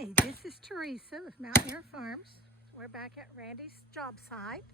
Hi, this is Teresa with Mountaineer Farms. We're back at Randy's job site.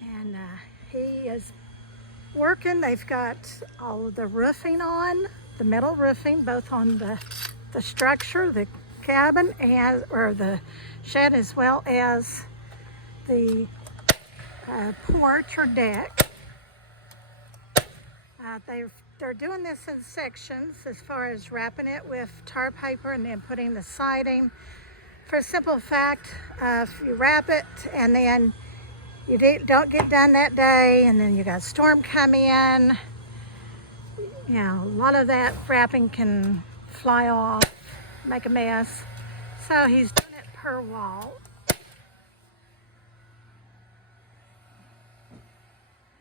And he is working. They've got all of the roofing on, the metal roofing, both on the structure, the cabin, or the shed, as well as the porch or deck. They're doing this in sections as far as wrapping it with tar paper and then putting the siding. For a simple fact, if you wrap it and then you don't get done that day and then you got a storm come in, you know, a lot of that wrapping can fly off, make a mess. So he's doing it per wall.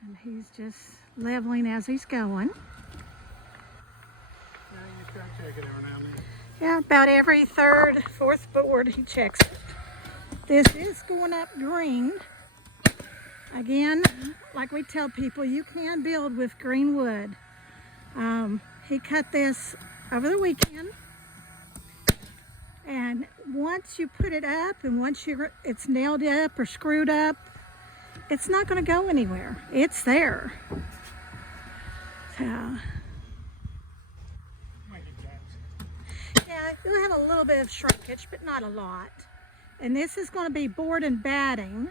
And he's just leveling as he's going. Yeah, about every third, fourth board he checks it. This is going up green. Again, like we tell people, you can build with green wood. He cut this over the weekend. And once you put it up and once it's nailed up or screwed up, it's not going to go anywhere. It's there. So, yeah, you'll have a little bit of shrinkage, but not a lot. And this is going to be board and batting.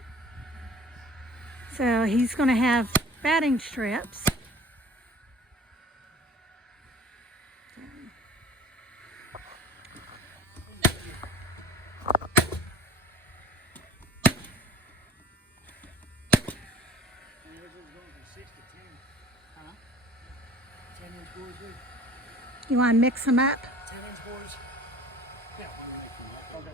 So he's going to have batting strips. You want to mix them up? 10-inch boards? Yeah, okay.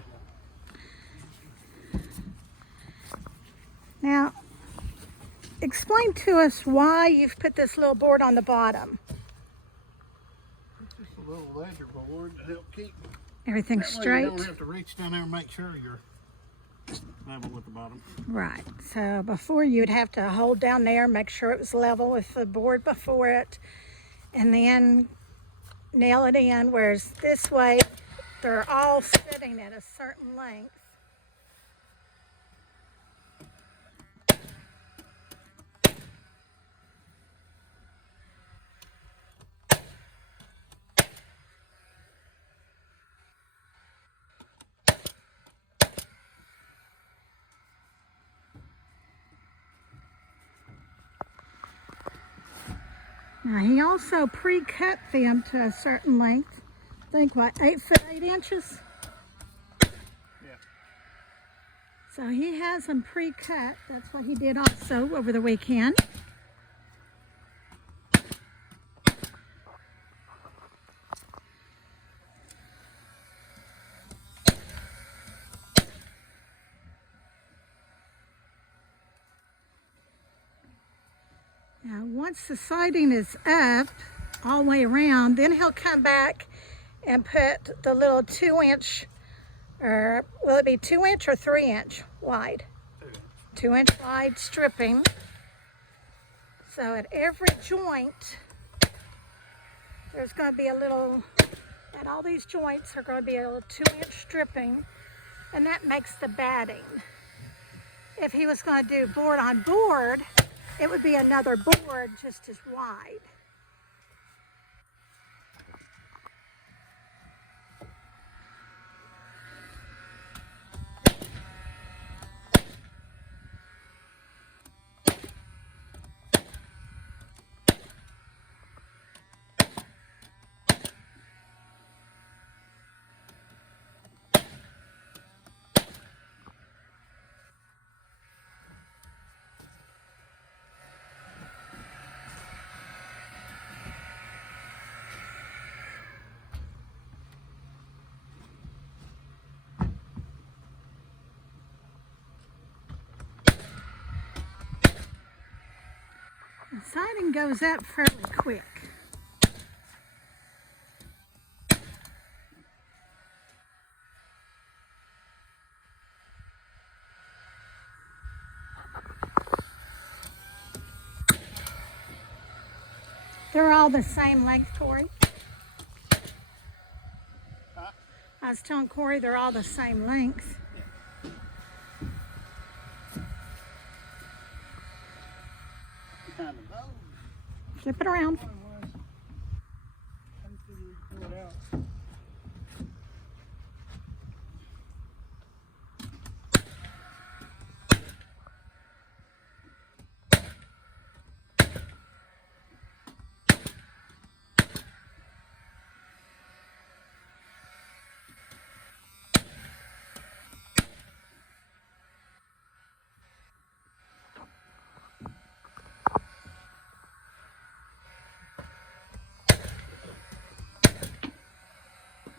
Now, explain to us why you've put this little board on the bottom. It's just a little ledger board to help keep Everything straight. You don't have to reach down there and make sure you're level with the bottom. Right. So before you'd have to hold down there, make sure it was level with the board before it, and then nail it in, whereas this way they're all sitting at a certain length. Now he also pre-cut them to a certain length. I think what, 8 foot 8 inches? Yeah. So he has them pre-cut. That's what he did also over the weekend. Now, once the siding is up all the way around, then he'll come back and put the little 2-inch, or will it be 2-inch or 3-inch wide? 2-inch wide stripping. So at every joint, there's going to be a little, at all these joints are going to be a little 2-inch stripping, and that makes the batting. If he was going to do board on board, it would be another board just as wide. The siding goes up fairly quick. They're all the same length, Tori. was telling Corey they're all the same length. Kind of bold. Flip it around. Pull it out.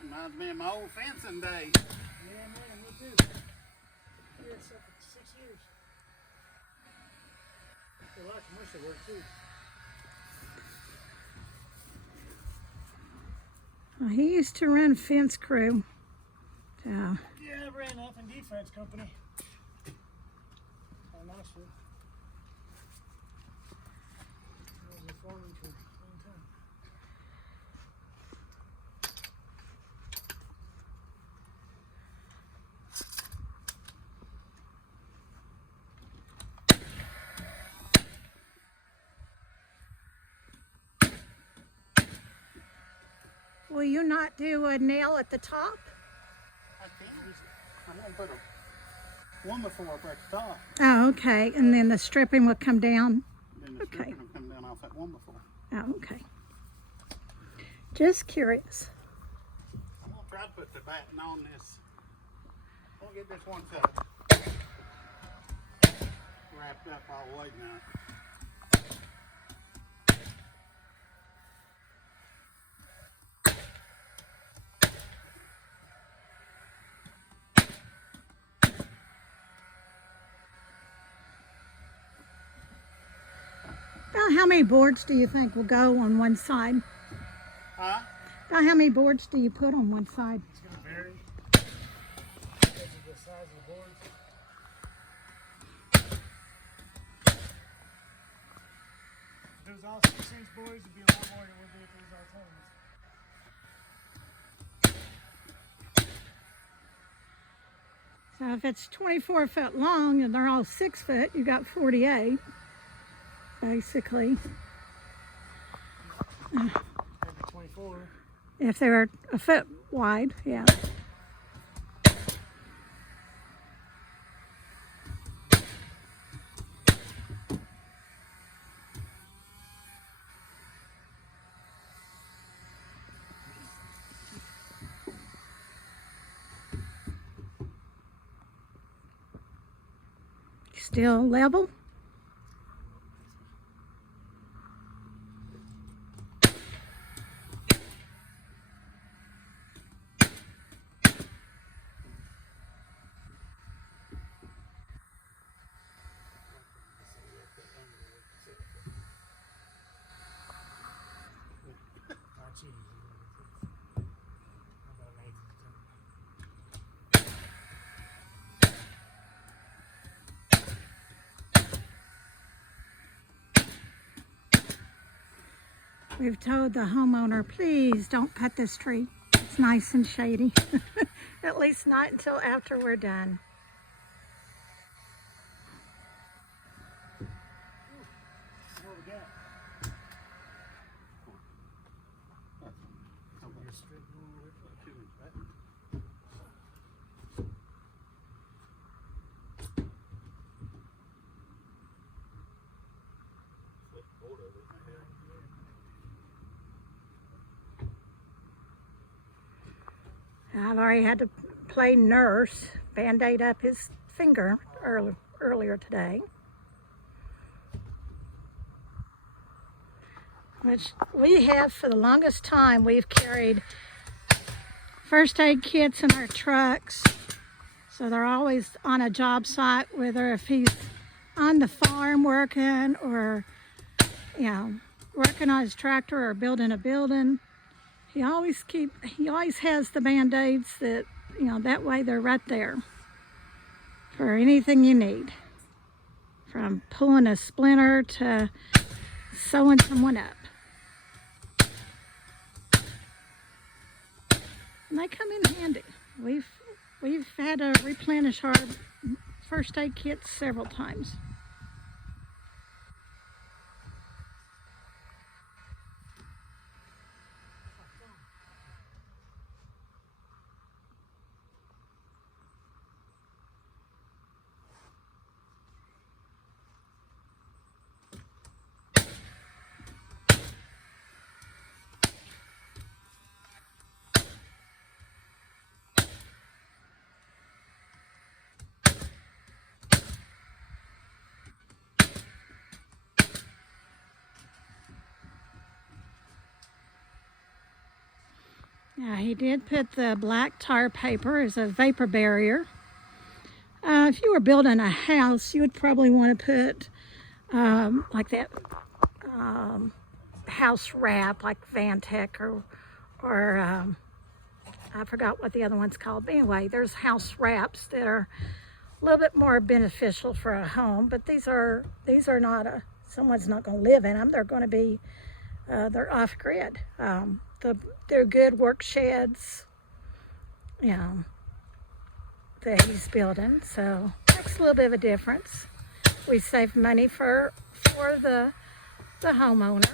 Reminds me of my old fencing days. Yeah, man, me too. Yeah, it's up for 6 years. A lot of commercial work too. Well, he used to run fence crew. So, Yeah, I ran up in defense company. On Knoxville. I was a foreman for a long time. will you not do a nail at the top? I think I'm gonna put a one before up at the top. Oh, okay. And then the stripping will come down. Then the stripping will come down off that one before. Oh, okay. Just curious. I'm gonna try to put the batten on this. I'm gonna get this one cut. Wrapped up all the way now. About how many boards do you think will go on one side? Huh? About how many boards do you put on one side? It's going to vary because of the size of the boards. If it was all 6-inch boards, it'd be a lot more than it would be if it was all 10s. So if it's 24 foot long and they're all 6 foot, you got 48, basically. Maybe 24. If they're a foot wide, yeah. Still level? Not cheese. About an eighth of the time. We've told the homeowner, please don't cut this tree. It's nice and shady. At least not until after we're done. What we got? Your strip going with it? I've already had to play nurse, band-aid up his finger earlier today. Which we have for the longest time. We've carried first aid kits in our trucks. So they're always on a job site, whether if he's on the farm working or, you know, working on his tractor or building a building. He always has the Band-Aids that, you know, that way they're right there for anything you need. From pulling a splinter to sewing someone up. And they come in handy. We've had to replenish our first aid kits several times. Now he did put the black tar paper as a vapor barrier. If you were building a house, you would probably want to put like that house wrap, like Vantech or I forgot what the other one's called. But anyway, there's house wraps that are a little bit more beneficial for a home, but these are not someone's not going to live in them. They're going to be they're off grid. They're good work sheds, you know, that he's building, so makes a little bit of a difference. We save money for the homeowner.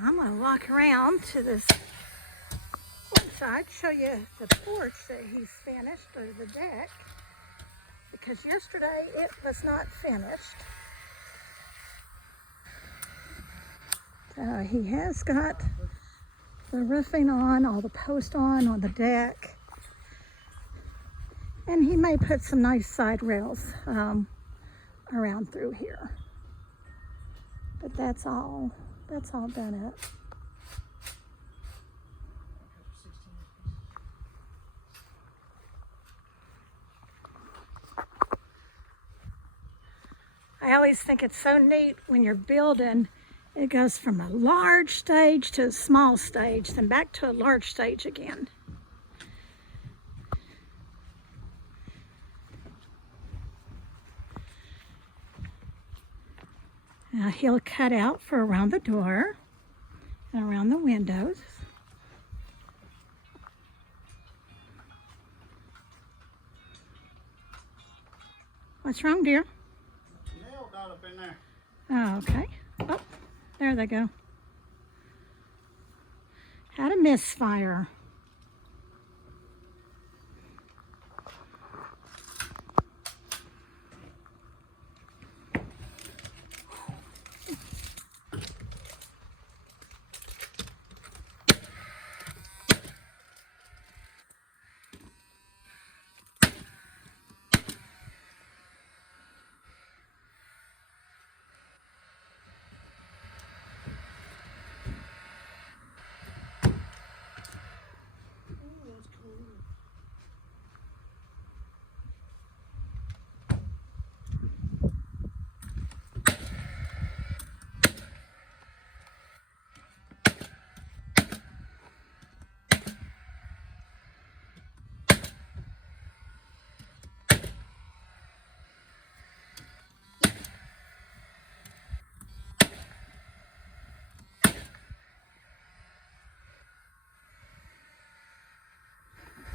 I'm going to walk around to this one side, show you the porch that he's finished, or the deck, because yesterday it was not finished. He has got the roofing on, all the posts on the deck, and he may put some nice side rails around through here. But that's all done up. I always think it's so neat when you're building, it goes from a large stage to a small stage, then back to a large stage again. Now he'll cut out for around the door and around the windows. What's wrong, dear? Nail got up in there. Oh, okay. Oh, there they go. Had a misfire.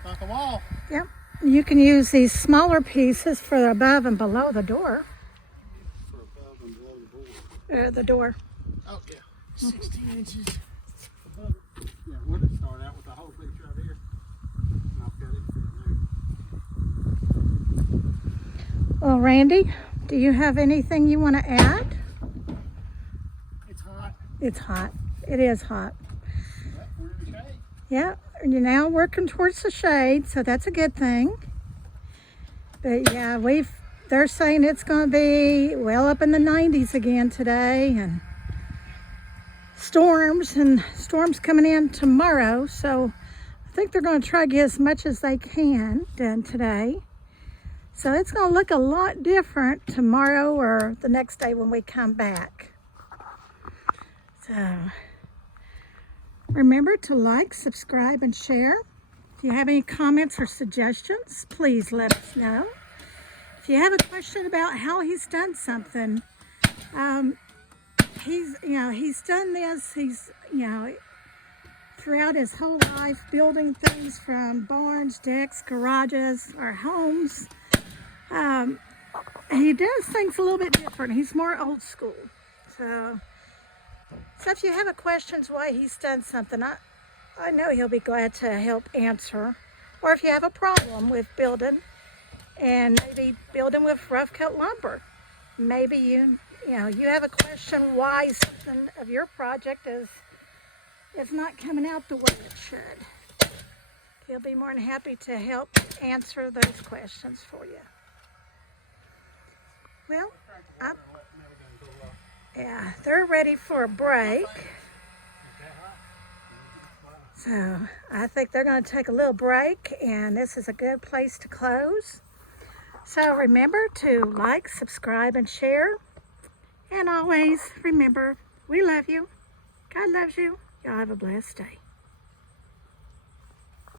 Like a wall. Yep. You can use these smaller pieces for above and below the door. For above and below the board. The door. Oh, yeah. 16 inches. Yeah, where did it start out with the whole piece right here? And I've got it there. Well, Randy, do you have anything you want to add? It's hot. It's hot. It is hot. Well, we're in the shade. Yeah, you're now working towards the shade, so that's a good thing. But yeah, they're saying it's going to be well up in the 90s again today, and storms coming in tomorrow. So I think they're going to try to get as much as they can done today. So it's going to look a lot different tomorrow or the next day when we come back. So remember to like, subscribe, and share. If you have any comments or suggestions, please let us know. If you have a question about how he's done something, he's done this, throughout his whole life, building things from barns, decks, garages, or homes. He does things a little bit different. He's more old school. So if you have a questions why he's done something, I know he'll be glad to help answer. Or if you have a problem with building, and maybe building with rough cut lumber, maybe you have a question why something of your project is not coming out the way it should. He'll be more than happy to help answer those questions for you. Well, yeah, they're ready for a break. So I think they're going to take a little break, and this is a good place to close. So remember to like, subscribe, and share. And always remember, we love you. God loves you. Y'all have a blessed day.